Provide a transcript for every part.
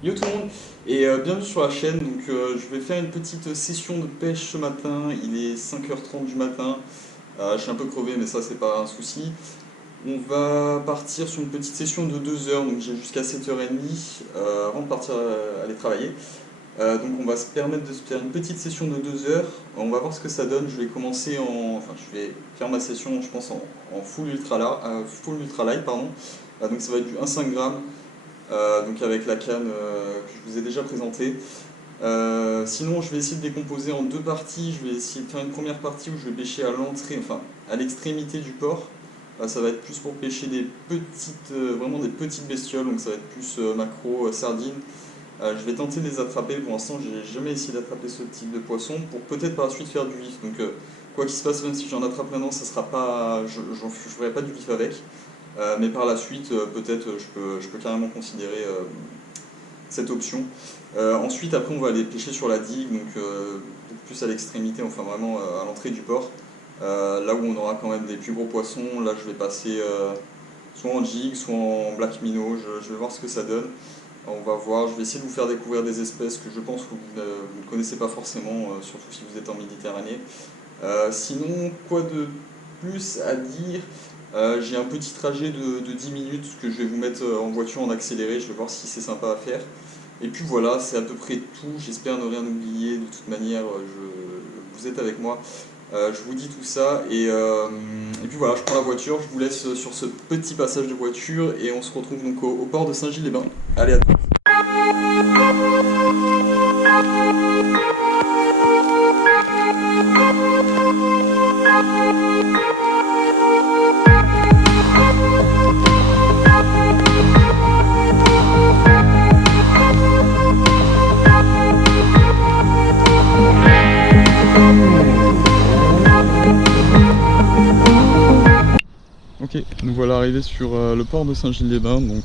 Yo tout le monde et bienvenue sur la chaîne. Je vais faire une petite session de pêche ce matin. Il est 5h30 du matin. Je suis un peu crevé mais ça c'est pas un souci. On va partir sur une petite session de 2 heures, donc j'ai jusqu'à 7h30 avant de partir aller travailler. Donc on va se permettre de se faire une petite session de 2 heures. On va voir ce que ça donne. Je vais commencer enfin je vais faire ma session je pense en full ultra light pardon. Donc ça va être du 1,5 g. Donc avec la canne que je vous ai déjà présentée. Sinon, je vais essayer de décomposer en deux parties. Je vais essayer de faire une première partie où je vais pêcher à l'entrée, enfin à l'extrémité du port. Ça va être plus pour pêcher des petites, vraiment des petites bestioles, donc ça va être plus maquereaux, sardines. Je vais tenter de les attraper. Pour l'instant, j'ai jamais essayé d'attraper ce type de poisson pour peut-être par la suite faire du vif. Quoi qu'il se passe, même si j'en attrape maintenant, ça sera pas, je ferai pas du vif avec. Mais par la suite, peut-être, je peux carrément considérer cette option. Ensuite, après, on va aller pêcher sur la digue, donc plus à l'extrémité, enfin vraiment à l'entrée du port. Là où on aura quand même des plus gros poissons, là je vais passer soit en jig, soit en black minnow, je vais voir ce que ça donne. On va voir, je vais essayer de vous faire découvrir des espèces que je pense que vous ne connaissez pas forcément, surtout si vous êtes en Méditerranée. Sinon, quoi de plus à dire? J'ai un petit trajet de 10 minutes que je vais vous mettre en voiture en accéléré, je vais voir si c'est sympa à faire. Et puis voilà, c'est à peu près tout, j'espère ne rien oublier, de toute manière vous êtes avec moi. Je vous dis tout ça et puis voilà, je prends la voiture, je vous laisse sur ce petit passage de voiture et on se retrouve donc au port de Saint-Gilles-les-Bains. Allez, à tout. Ok, nous voilà arrivés sur le port de Saint-Gilles-les-Bains, donc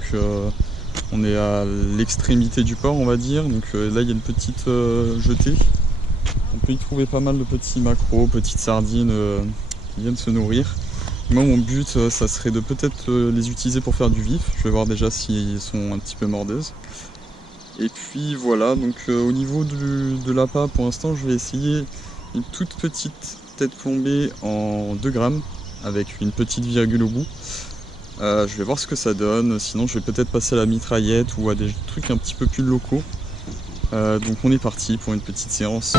on est à l'extrémité du port on va dire, donc là il y a une petite jetée, on peut y trouver pas mal de petits maquereaux, petites sardines qui viennent se nourrir. Moi mon but ça serait de peut-être les utiliser pour faire du vif, je vais voir déjà s'ils sont un petit peu mordeuses. Et puis voilà, donc au niveau de l'appât pour l'instant je vais essayer une toute petite tête plombée en 2 grammes avec une petite virgule au bout. Je vais voir ce que ça donne, sinon je vais peut-être passer à la mitraillette ou à des trucs un petit peu plus locaux. Donc on est parti pour une petite séance.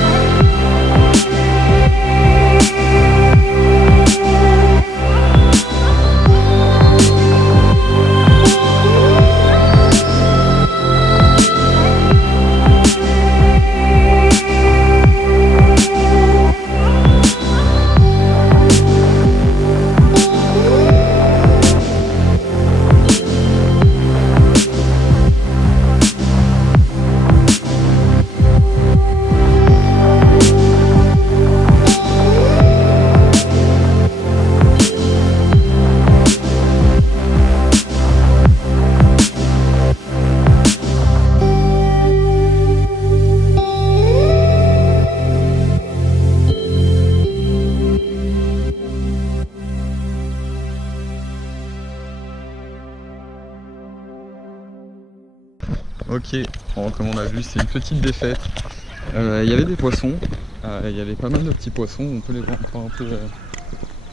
Ok, bon, comme on a vu, c'est une petite défaite. Il y avait des poissons, il y avait pas mal de petits poissons, on peut les voir encore un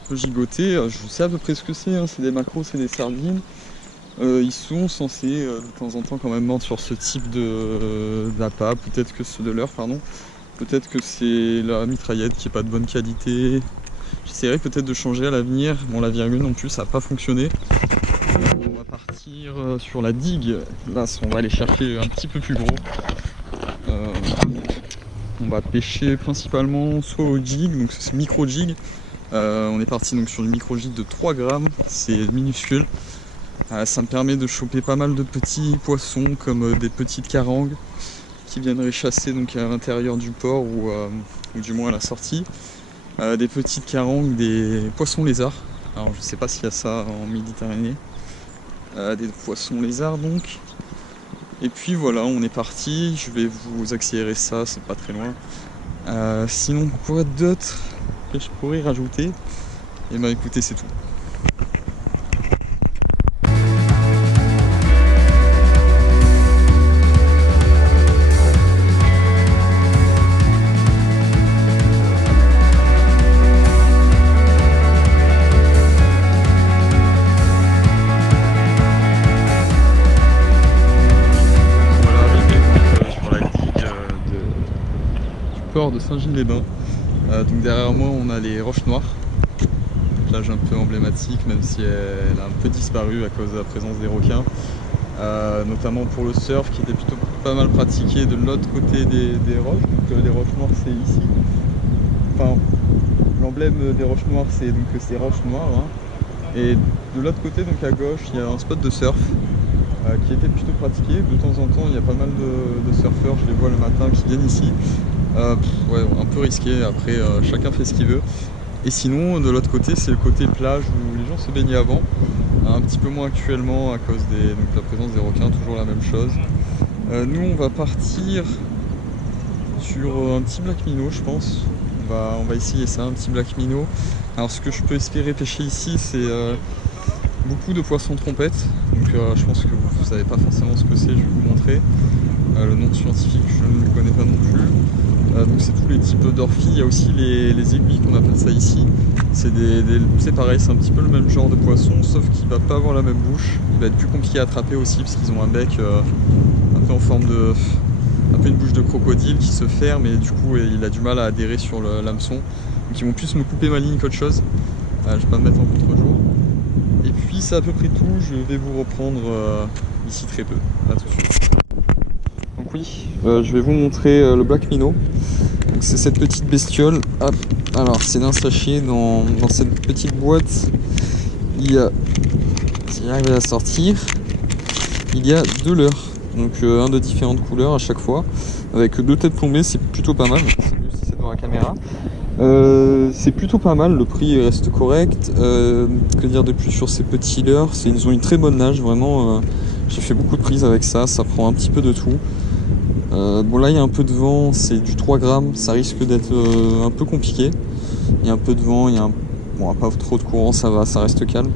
peu gigoter. Je sais à peu près ce que c'est, hein. C'est des maquereaux, c'est des sardines. Ils sont censés de temps en temps quand même mordre sur ce type d'appât, peut-être que c'est de leurre, pardon. Peut-être que c'est la mitraillette qui est pas de bonne qualité. J'essaierai peut-être de changer à l'avenir. Bon, la virgule non plus, ça n'a pas fonctionné. On va partir sur la digue. Là, on va aller chercher un petit peu plus gros. On va pêcher principalement soit au jig, donc c'est micro jig. On est parti donc sur du micro jig de 3 grammes, c'est minuscule. Ça me permet de choper pas mal de petits poissons comme des petites carangues qui viendraient chasser donc à l'intérieur du port ou du moins à la sortie. Des petites carangues, des poissons lézards. Alors je sais pas s'il y a ça en Méditerranée. Des poissons lézards donc. Et puis voilà, on est parti. Je vais vous accélérer ça, c'est pas très loin. Sinon, quoi d'autre que je pourrais rajouter? Et ben écoutez, c'est tout. port de Saint-Gilles-les-Bains. Donc derrière moi on a les Roches Noires, plage un peu emblématique même si elle a un peu disparu à cause de la présence des requins, notamment pour le surf qui était plutôt pas mal pratiqué de l'autre côté des roches. Donc les Roches Noires c'est ici, enfin l'emblème des Roches Noires c'est donc ces roches noires, hein. Et de l'autre côté, donc à gauche, il y a un spot de surf qui était plutôt pratiqué. De temps en temps il y a pas mal de surfeurs, je les vois le matin qui viennent ici. Ouais, un peu risqué, après chacun fait ce qu'il veut. Et sinon de l'autre côté c'est le côté plage où les gens se baignaient avant, un petit peu moins actuellement à cause de la présence des requins, toujours la même chose. Nous on va partir sur un petit black minnow je pense, on va essayer ça, un petit black minnow. Alors ce que je peux espérer pêcher ici c'est beaucoup de poissons trompettes, donc je pense que vous ne savez pas forcément ce que c'est, je vais vous montrer. Le nom scientifique je ne le connais pas non plus. Donc c'est tous les types d'orphies, il y a aussi les aiguilles qu'on appelle ça ici. C'est pareil, c'est un petit peu le même genre de poisson, sauf qu'il va pas avoir la même bouche. Il va être plus compliqué à attraper aussi parce qu'ils ont un bec un peu en forme de... un peu une bouche de crocodile qui se ferme et du coup il a du mal à adhérer sur l'hameçon. Donc ils vont plus me couper ma ligne qu'autre chose. Je vais pas me mettre en contre-jour. Et puis c'est à peu près tout, je vais vous reprendre d'ici très peu. À tout de suite. Donc oui, je vais vous montrer le black minnow. C'est cette petite bestiole. Hop. Alors c'est d'un sachet, dans cette petite boîte, il y a, si j'arrive à la sortir, il y a 2 leurres. Donc un de différentes couleurs à chaque fois, avec 2 têtes plombées, c'est plutôt pas mal. C'est devant la caméra. C'est plutôt pas mal, le prix reste correct. Que dire de plus sur ces petits leurres, ils ont une très bonne nage, vraiment. J'ai fait beaucoup de prises avec ça, ça prend un petit peu de tout. Bon là il y a un peu de vent, c'est du 3 grammes, ça risque d'être un peu compliqué. Il y a un peu de vent, bon, pas trop de courant, ça va, ça reste calme.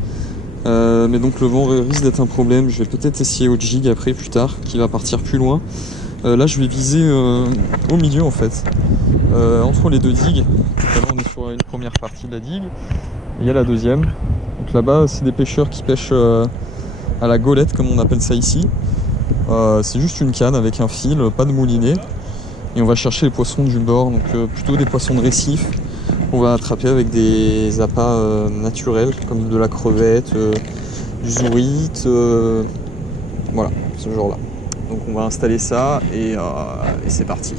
Mais donc le vent risque d'être un problème, je vais peut-être essayer au jig après plus tard, qui va partir plus loin. Là je vais viser au milieu en fait, entre les 2 digues. Tout à l'heure on est sur une première partie de la digue, et il y a la deuxième. Donc là-bas c'est des pêcheurs qui pêchent à la golette comme on appelle ça ici. C'est juste une canne avec un fil, pas de moulinet, et on va chercher les poissons du bord, donc plutôt des poissons de récif. On va attraper avec des appâts naturels comme de la crevette, du zourite, voilà, ce genre là. Donc on va installer ça et c'est parti.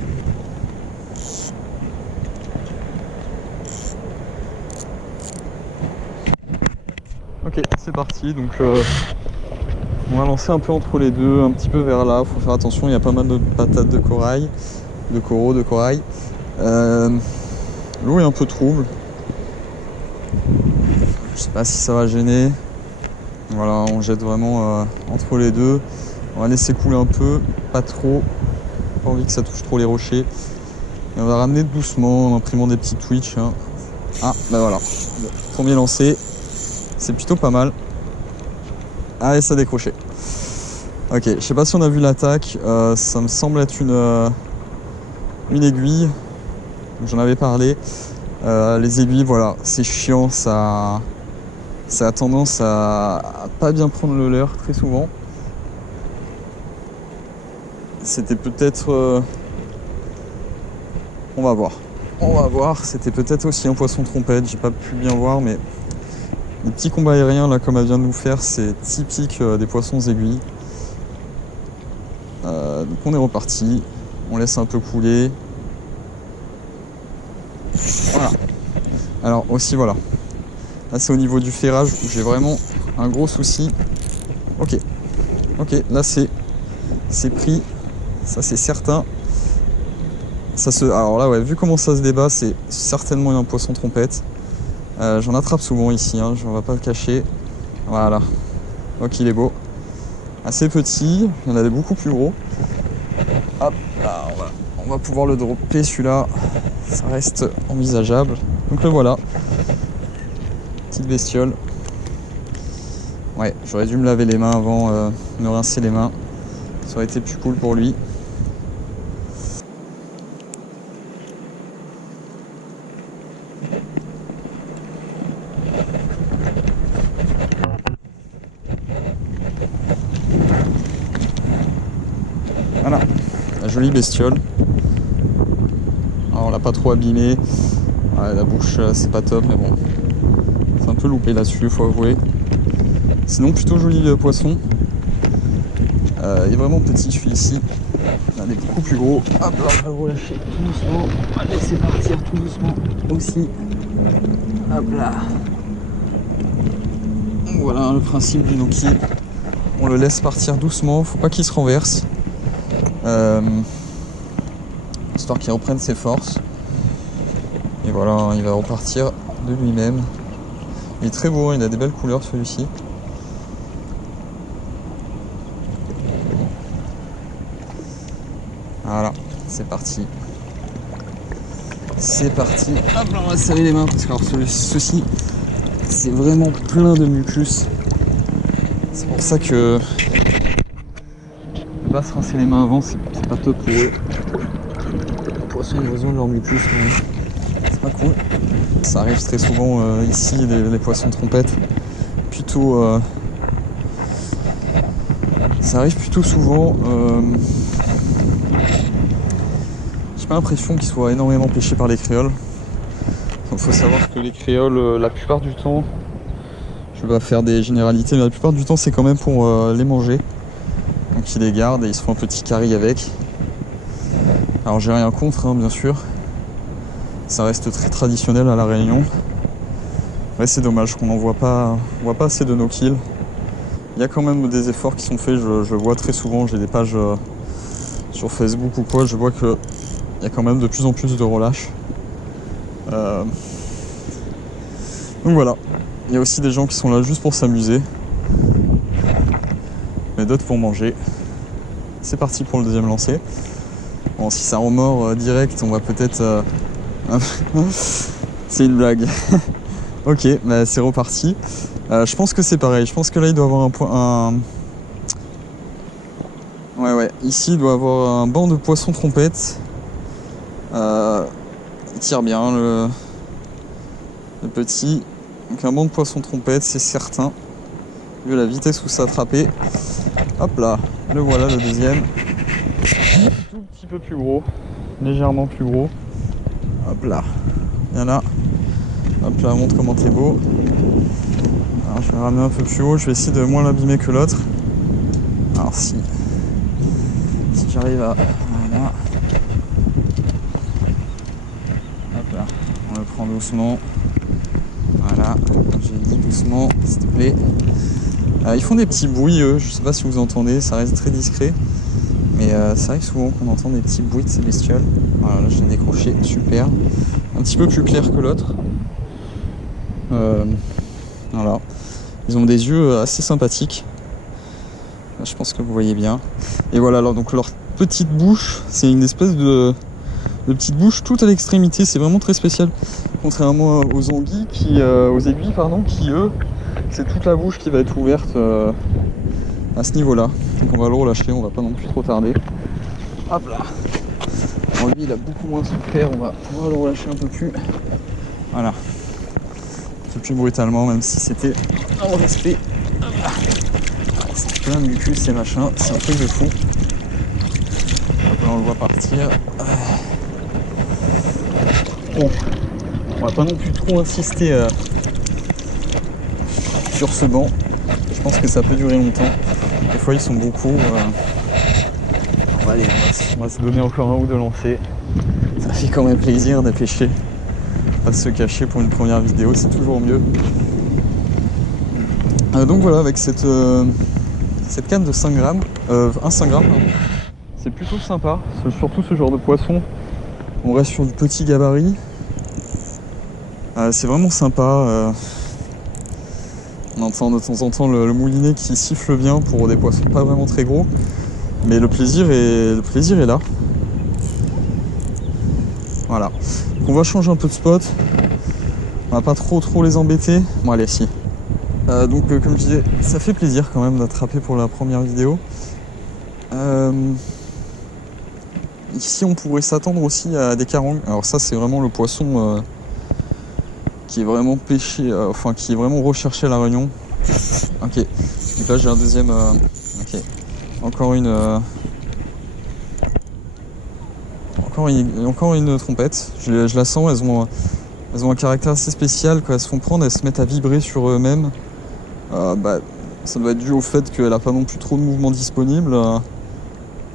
Ok, c'est parti, donc on va lancer un peu entre les deux, un petit peu vers là, faut faire attention, il y a pas mal de patates de corail, de coraux, de corail. L'eau est un peu trouble, je sais pas si ça va gêner. Voilà, on jette vraiment entre les deux, on va laisser couler un peu, pas trop, pas envie que ça touche trop les rochers. Et on va ramener doucement en imprimant des petits twitch, hein. Ah bah voilà, premier lancé, c'est plutôt pas mal. Ah et ça a décroché. Ok, je sais pas si on a vu l'attaque, ça me semble être une aiguille, j'en avais parlé. Les aiguilles, voilà, c'est chiant, ça a tendance à pas bien prendre le leurre très souvent. C'était peut-être... on va voir, c'était peut-être aussi un poisson trompette, j'ai pas pu bien voir, mais les petits combats aériens là comme elle vient de nous faire, c'est typique des poissons aiguilles. Donc on est reparti, on laisse un peu couler. Voilà. Alors aussi voilà, là c'est au niveau du ferrage où j'ai vraiment un gros souci. Ok, là c'est pris, ça c'est certain. Alors là ouais, vu comment ça se débat, c'est certainement un poisson trompette. J'en attrape souvent ici, hein, on va pas le cacher. Voilà, donc il est beau. Assez petit, il y en a des beaucoup plus gros. Hop, là on va pouvoir le dropper celui-là, ça reste envisageable. Donc le voilà, petite bestiole. Ouais, j'aurais dû me laver les mains avant, me rincer les mains, ça aurait été plus cool pour lui. Voilà, la jolie bestiole. Alors on l'a pas trop abîmé. Ouais, la bouche c'est pas top, mais bon. C'est un peu loupé là-dessus, faut avouer. Sinon plutôt joli poisson. Il est vraiment petit celui-ci. Il y en a des beaucoup plus gros. Hop là, on va le relâcher tout doucement. On va le laisser partir tout doucement aussi. Hop là. Voilà le principe du Noki. On le laisse partir doucement, faut pas qu'il se renverse. Histoire qu'il reprenne ses forces. Et voilà, il va repartir de lui-même. Il est très beau, il a des belles couleurs celui-ci. Voilà, c'est parti. C'est parti. Hop là, on va se laver les mains parce que alors, ceci, c'est vraiment plein de mucus. C'est pour ça que ne pas se rincer les mains avant, c'est pas top pour eux. Les poissons ils ont besoin de leur mucus quand même. C'est pas cool. Ça arrive très souvent ici, les poissons trompettes. Plutôt. Ça arrive plutôt souvent. J'ai pas l'impression qu'ils soient énormément pêchés par les créoles. Il faut savoir que les créoles, la plupart du temps, je vais pas faire des généralités, mais la plupart du temps c'est quand même pour les manger. Donc ils les gardent et ils se font un petit curry avec. Alors j'ai rien contre, hein, bien sûr. Ça reste très traditionnel à La Réunion. Ouais, c'est dommage qu'on n'en voit pas assez de no-kill. Il y a quand même des efforts qui sont faits, je vois très souvent, j'ai des pages sur Facebook ou quoi, je vois que il y a quand même de plus en plus de relâches. Donc voilà, il y a aussi des gens qui sont là juste pour s'amuser, mais d'autres pour manger. C'est parti pour le deuxième lancer. Bon, si ça remord direct, on va peut-être... C'est une blague. Ok, bah c'est reparti. Je pense que c'est pareil, je pense que là il doit avoir un point... Ouais, ici il doit avoir un banc de poissons trompettes. Il tire bien le petit. Donc un banc de poissons trompettes, c'est certain. Vu la vitesse où ça a attrapé. Hop là, le voilà le deuxième. Tout petit peu plus gros. Légèrement plus gros. Hop là. Il y en a. Hop là, montre comment t'es beau. Alors je vais ramener un peu plus haut, je vais essayer de moins l'abîmer que l'autre. Alors si j'arrive à... Voilà. Hop là, on le prend doucement. Voilà, comme j'ai dit doucement, s'il te plaît. Ils font des petits bruits, eux, je sais pas si vous entendez, ça reste très discret. Mais ça arrive souvent qu'on entend des petits bruits de ces bestioles. Voilà, là je l'ai décroché, super. Un petit peu plus clair que l'autre. Voilà. Ils ont des yeux assez sympathiques. Là, je pense que vous voyez bien. Et voilà, alors donc leur petite bouche, c'est une espèce de petite bouche toute à l'extrémité, c'est vraiment très spécial. Contrairement aux anguilles aux aiguilles pardon, qui eux, c'est toute la bouche qui va être ouverte à ce niveau-là. Donc on va le relâcher, on va pas non plus trop tarder. Hop là. Alors lui il a beaucoup moins souffert, on va pouvoir le relâcher un peu plus. Voilà. Un peu plus brutalement, même si c'était en respect. C'est plein de mucus et machin, c'est un truc de fou. Hop là on le voit partir. Bon, on va pas non plus trop insister sur ce banc. Je pense que ça peut durer longtemps. Des fois ils sont beaucoup. Allez, on va se donner encore un ou deux lancers. Ça fait quand même plaisir de pêcher. Pas se cacher pour une première vidéo, c'est toujours mieux. Donc voilà, avec cette canne de 5 grammes, un 5 grammes, pardon. C'est plutôt sympa, surtout ce genre de poisson. On reste sur du petit gabarit. C'est vraiment sympa. On entend de temps en temps le moulinet qui siffle bien pour des poissons pas vraiment très gros. Mais le plaisir est là. Voilà. Donc on va changer un peu de spot. On va pas trop les embêter. Bon allez, si. Donc comme je disais, ça fait plaisir quand même d'attraper pour la première vidéo. Ici on pourrait s'attendre aussi à des carangues. Alors ça c'est vraiment le poisson qui est vraiment pêché, enfin qui est vraiment recherché à La Réunion. Ok, donc là j'ai un deuxième... Ok, encore encore une trompette. Je la sens, elles ont un caractère assez spécial. Quand elles se font prendre, elles se mettent à vibrer sur eux-mêmes. Ça doit être dû au fait qu'elle n'a pas non plus trop de mouvements disponibles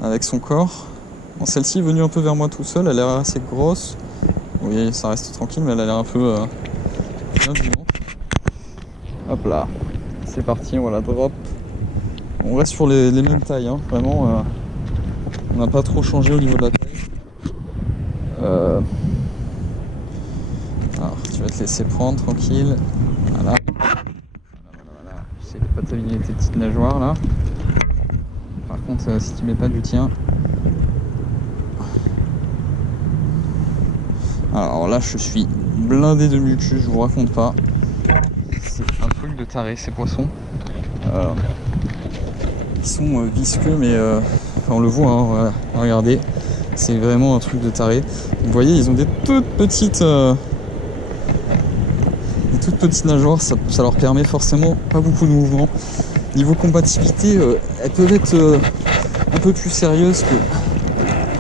avec son corps. Bon, celle-ci est venue un peu vers moi tout seul, elle a l'air assez grosse. Oui, ça reste tranquille, mais elle a l'air un peu bien vivante. Hop là, c'est parti, on va la drop. On reste sur les mêmes tailles, hein. Vraiment, on n'a pas trop changé au niveau de la taille. Alors, tu vas te laisser prendre tranquille. Voilà. J'essaie de pas t'abîmer tes petites nageoires là. Par contre, si tu mets pas du tien. Alors là, je suis blindé de mucus, je vous raconte pas. C'est un truc de taré ces poissons. Ils sont visqueux, mais on le voit, hein, voilà. Regardez, c'est vraiment un truc de taré. Vous voyez, ils ont des toutes petites nageoires, ça leur permet forcément pas beaucoup de mouvement. Niveau combativité, elles peuvent être un peu plus sérieuses que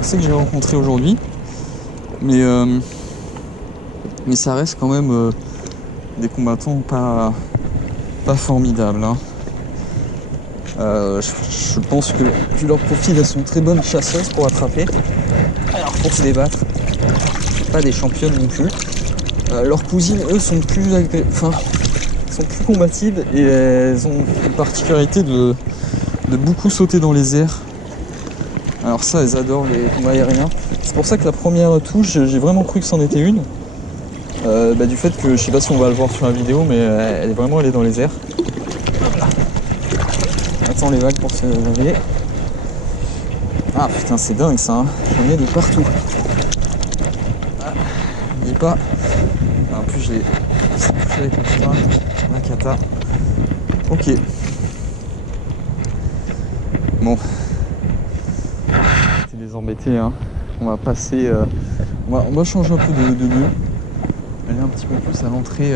celles que j'ai rencontrées aujourd'hui, mais ça reste quand même des combattants pas formidables, hein. Je pense que vu leur profil, elles sont très bonnes chasseuses pour attraper. Alors pour se débattre, pas des championnes non plus. Leurs cousines, eux, sont plus combatives et elles ont une particularité de beaucoup sauter dans les airs. Alors ça, elles adorent les combats aériens. C'est pour ça que la première touche, j'ai vraiment cru que c'en était une. Du fait que, je sais pas si on va le voir sur la vidéo, mais elle est dans les airs. Attends les vagues pour se laver. Ah putain, c'est dingue ça, hein. J'en ai de partout. Dis pas. En plus, je l'ai touché avec le putain, la cata. Ok. Bon. T'es les embêtés, hein. On va passer. On va changer un peu de lieu. Aller un petit peu plus à l'entrée.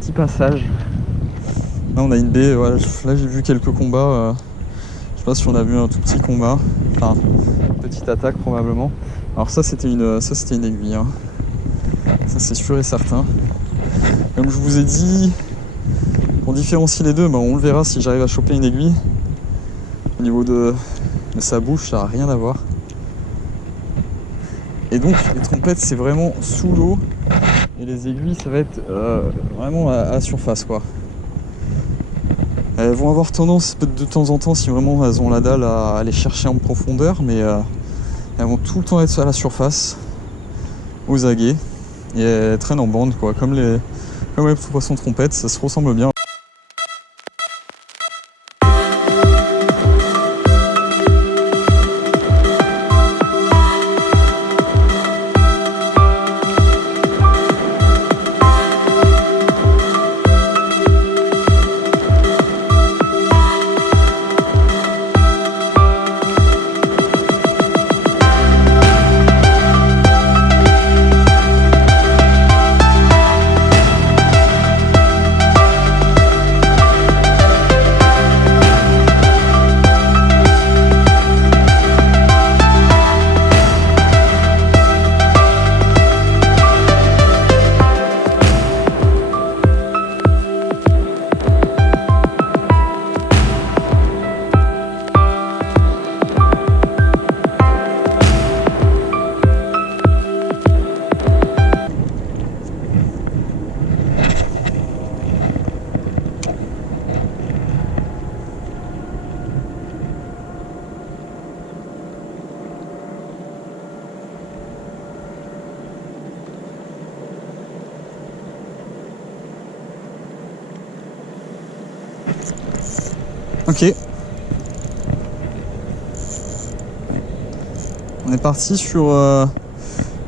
Petit passage. Là, on a une baie. Voilà. Là, j'ai vu quelques combats. Je sais pas si on a vu un tout petit combat. Enfin, petite attaque probablement. Alors ça, c'était une aiguille, hein. Ça, c'est sûr et certain. Comme je vous ai dit, pour différencier les deux, on le verra si j'arrive à choper une aiguille. Au niveau de sa bouche, ça n'a rien à voir. Et donc, les trompettes, c'est vraiment sous l'eau. Et les aiguilles, ça va être vraiment à la surface, quoi. Elles vont avoir tendance, de temps en temps, si vraiment elles ont la dalle, à aller chercher en profondeur, mais elles vont tout le temps être à la surface, aux aguets. Et elles traînent en bande, quoi, comme les poissons trompettes, ça se ressemble bien. Ok. On est parti sur...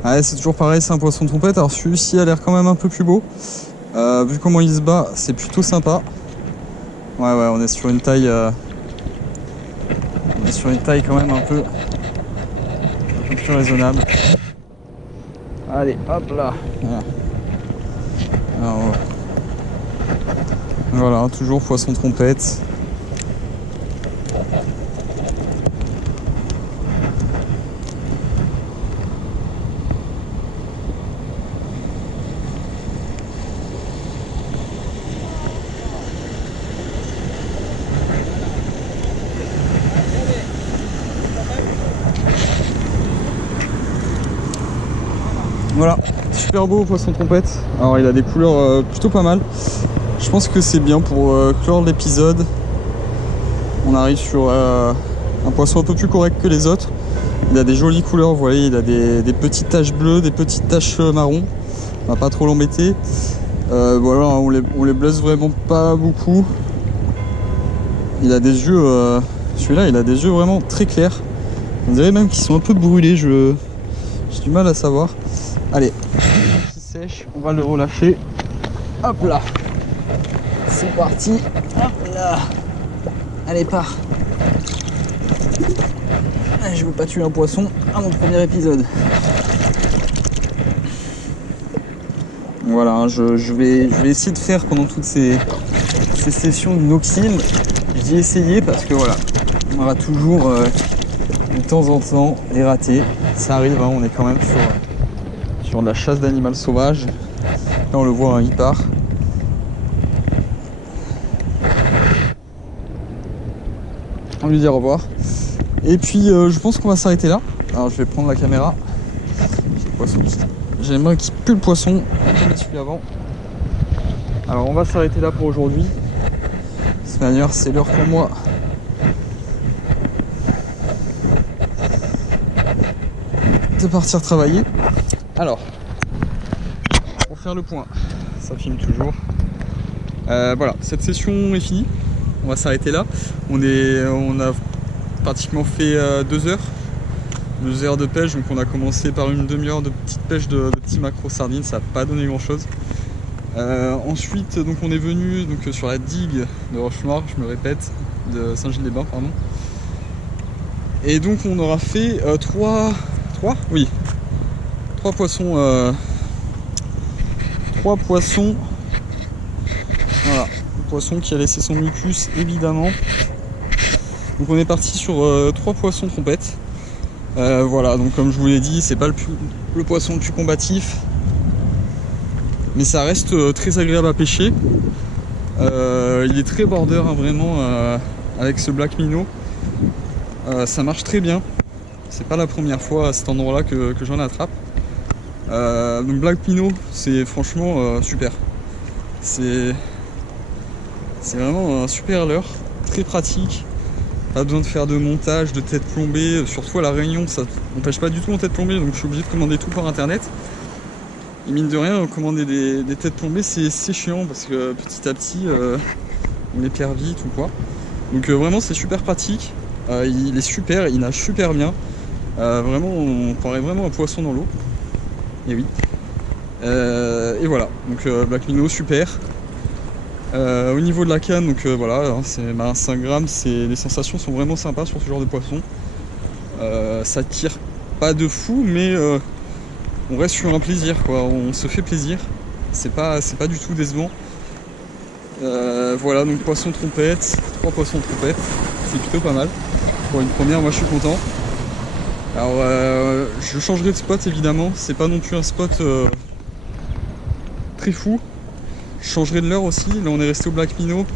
Ouais, c'est toujours pareil, c'est un poisson trompette. Alors celui-ci a l'air quand même un peu plus beau. Vu comment il se bat, c'est plutôt sympa. Ouais, on est sur une taille... On est sur une taille quand même un peu plus raisonnable. Allez, hop là. Alors, voilà, toujours poisson trompette. Voilà, super beau poisson trompette. Alors il a des couleurs plutôt pas mal. Je pense que c'est bien pour clore l'épisode. On arrive sur un poisson un peu plus correct que les autres. Il a des jolies couleurs, vous voyez, il a des petites taches bleues, des petites taches marron. On va pas trop l'embêter. Voilà, on les blesse vraiment pas beaucoup. Il a des yeux, celui-là, il a des yeux vraiment très clairs. On dirait même qu'ils sont un peu brûlés, j'ai du mal à savoir. Allez, il sèche, on va le relâcher. Hop là, c'est parti. Hop là, allez, pars. Je veux pas tuer un poisson à mon premier épisode. Voilà, je vais essayer de faire pendant toutes ces sessions de noxil. Je dis essayer parce que voilà, on aura toujours de temps en temps les ratés. Ça arrive, hein, on est quand même sur de la chasse d'animal sauvage. Là on le voit, hein, il part. On lui dit au revoir. Et puis je pense qu'on va s'arrêter là. Alors je vais prendre la caméra. J'aimerais qu'il pue le poisson comme celui avant. Alors on va s'arrêter là pour aujourd'hui. De toute manière c'est l'heure pour moi de partir travailler. Alors, pour faire le point, ça filme toujours. Voilà, cette session est finie. On va s'arrêter là. On a pratiquement fait 2 heures. 2 heures de pêche, donc on a commencé par une demi-heure de petite pêche de petits macros sardines, ça n'a pas donné grand chose. Ensuite, donc on est venu donc, sur la digue de Roche-Noire, je me répète, de Saint-Gilles-les-Bains, pardon. Et donc on aura fait 3 poissons. 3 poissons. Voilà, un poisson qui a laissé son mucus évidemment. Donc on est parti sur 3 poissons trompettes. Voilà, donc comme je vous l'ai dit, c'est pas le poisson le plus combatif, mais ça reste très agréable à pêcher. Il est très border, hein, vraiment, avec ce black minnow. Ça marche très bien. C'est pas la première fois à cet endroit-là que j'en attrape. Donc black minnow, c'est franchement super. C'est vraiment un super leurre, très pratique. Pas besoin de faire de montage, de tête plombée, surtout à la Réunion, ça on pêche pas du tout en tête plombée, donc je suis obligé de commander tout par internet. Et mine de rien, commander des têtes plombées, c'est chiant parce que petit à petit, on les perd vite ou quoi. Donc vraiment, c'est super pratique. Il est super, il nage super bien. Vraiment, on croirait vraiment un poisson dans l'eau. Et oui. Et voilà, donc black minnow, super. Au niveau de la canne, donc voilà, hein, c'est 5 grammes, les sensations sont vraiment sympas sur ce genre de poisson. Ça tire pas de fou, mais on reste sur un plaisir, quoi. On se fait plaisir. C'est pas du tout décevant. Voilà, donc poisson trompette, 3 poissons trompettes, c'est plutôt pas mal. Pour une première, moi je suis content. Alors je changerai de spot évidemment, c'est pas non plus un spot très fou. Je changerai de l'heure aussi, là on est resté au black minnow,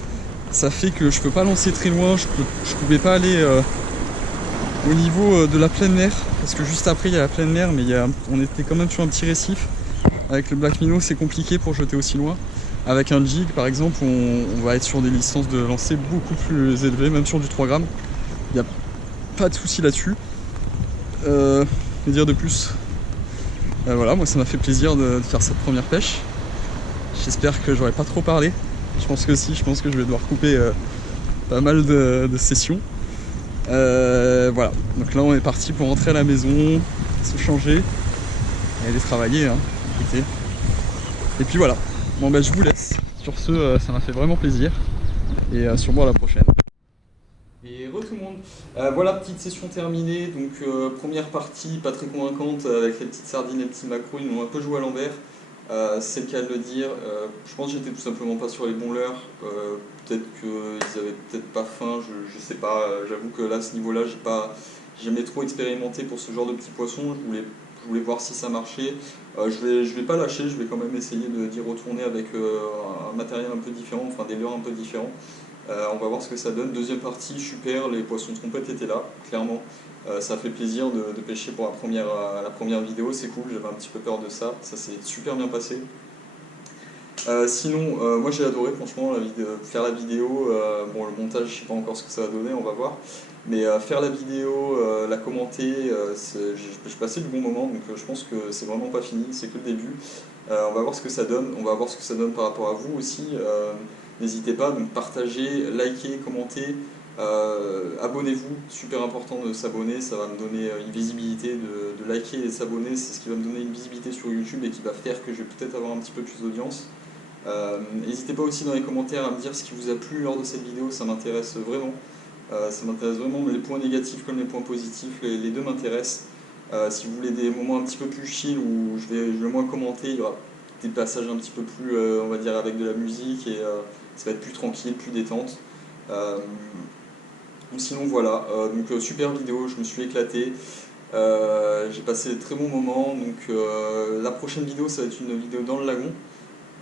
ça fait que je peux pas lancer très loin, je pouvais pas aller au niveau de la pleine mer, parce que juste après il y a la pleine mer, mais on était quand même sur un petit récif. Avec le black minnow c'est compliqué pour jeter aussi loin. Avec un jig par exemple, on va être sur des distances de lancer beaucoup plus élevées, même sur du 3 grammes. Il n'y a pas de souci là-dessus. Que dire de plus? Voilà, moi ça m'a fait plaisir de faire cette première pêche. J'espère que j'aurais pas trop parlé. Je pense que si, je pense que je vais devoir couper pas mal de sessions. Voilà, donc là on est parti pour rentrer à la maison, se changer et aller travailler, hein, écoutez. Et puis voilà, bon bah je vous laisse. Sur ce, ça m'a fait vraiment plaisir. Et sûrement à la prochaine. Et re tout le monde. Voilà, petite session terminée. Donc première partie pas très convaincante avec les petites sardines et les petits macros, ils m'ont un peu joué à l'envers. C'est le cas de le dire. Je pense que j'étais tout simplement pas sur les bons leurres. Peut-être qu'ils avaient peut-être pas faim, je sais pas. J'avoue que là, à ce niveau-là, j'ai jamais trop expérimenté pour ce genre de petits poissons. Je voulais voir si ça marchait. Je vais pas lâcher, je vais quand même essayer d'y retourner avec un matériel un peu différent, enfin des leurres un peu différents. On va voir ce que ça donne. Deuxième partie, super, les poissons trompettes étaient là, clairement. Ça fait plaisir de pêcher pour la première vidéo, c'est cool, j'avais un petit peu peur de ça, ça s'est super bien passé. Sinon, moi j'ai adoré franchement faire la vidéo. Bon, le montage, je sais pas encore ce que ça va donner, on va voir. Mais faire la vidéo, la commenter, je passais du bon moment, donc je pense que c'est vraiment pas fini, c'est que le début. On va voir ce que ça donne, on va voir ce que ça donne par rapport à vous aussi. N'hésitez pas, donc partagez, likez, commentez, abonnez-vous, super important de s'abonner, ça va me donner une visibilité de liker et de s'abonner, c'est ce qui va me donner une visibilité sur YouTube et qui va faire que je vais peut-être avoir un petit peu plus d'audience. N'hésitez pas aussi dans les commentaires à me dire ce qui vous a plu lors de cette vidéo, ça m'intéresse vraiment. Ça m'intéresse vraiment, les points négatifs comme les points positifs, les deux m'intéressent. Si vous voulez des moments un petit peu plus chill où je vais moins commenter, il y aura des passages un petit peu plus, on va dire, avec de la musique et ça va être plus tranquille, plus détente. Sinon voilà, donc super vidéo, je me suis éclaté. J'ai passé de très bons moments, donc la prochaine vidéo ça va être une vidéo dans le lagon.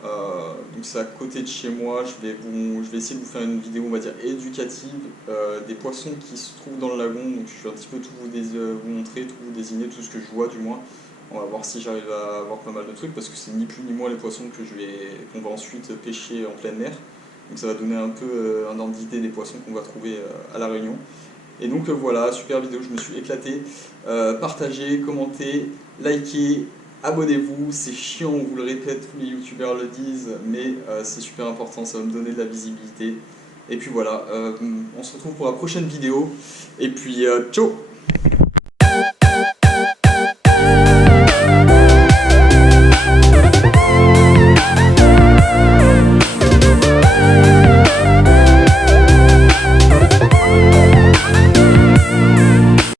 Donc c'est à côté de chez moi, je vais essayer de vous faire une vidéo on va dire éducative des poissons qui se trouvent dans le lagon, donc je vais un petit peu tout vous montrer, tout vous désigner, tout ce que je vois du moins. On va voir si j'arrive à avoir pas mal de trucs parce que c'est ni plus ni moins les poissons qu'on va ensuite pêcher en pleine mer. Donc ça va donner un peu un ordre d'idée des poissons qu'on va trouver à La Réunion. Et donc voilà, super vidéo, je me suis éclaté. Partagez, commentez, likez, abonnez-vous. C'est chiant, on vous le répète, tous les youtubeurs le disent, mais c'est super important, ça va me donner de la visibilité. Et puis voilà, on se retrouve pour la prochaine vidéo. Et puis ciao!